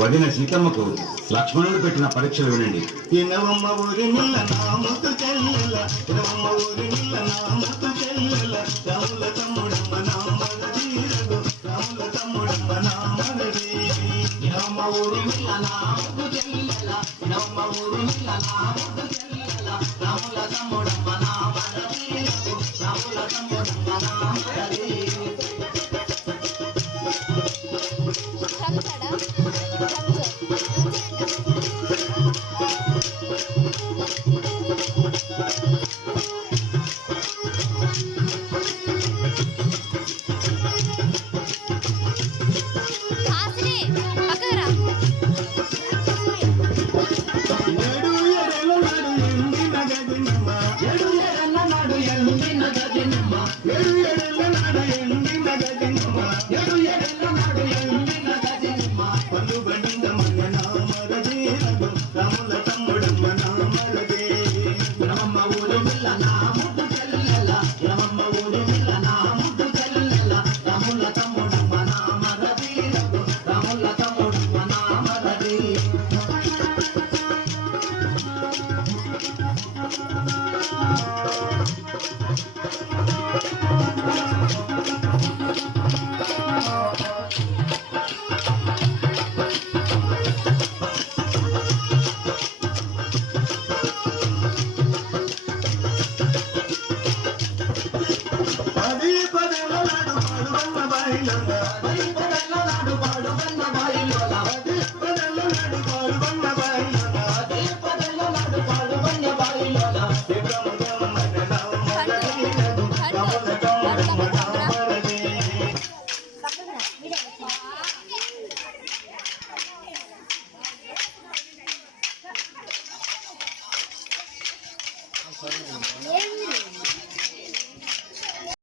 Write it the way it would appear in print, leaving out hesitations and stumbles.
వదిన సీతమ్మకు లక్ష్మణుడు పెట్టిన పరీక్షలు వినండి. ఇనవమ్మ ఊరి నిల్ల నాముతు చెల్లెల, ఇనవమ్మ ఊరి నిల్ల నాముతు చెల్లెల, రాముల తమ్ముడమ్మ నామరదీరదు, రాముల తమ్ముడమ్మ నామరదీ. ఇనవమ్మ ఊరి నిల్ల నాముతు చెల్లెల, ఇనవమ్మ ఊరి నిల్ల నాముతు చెల్లెల, రాముల తమ్ముడమ్మ నామరదీరదు, రాముల తమ్ముడమ్మ నామరదీ.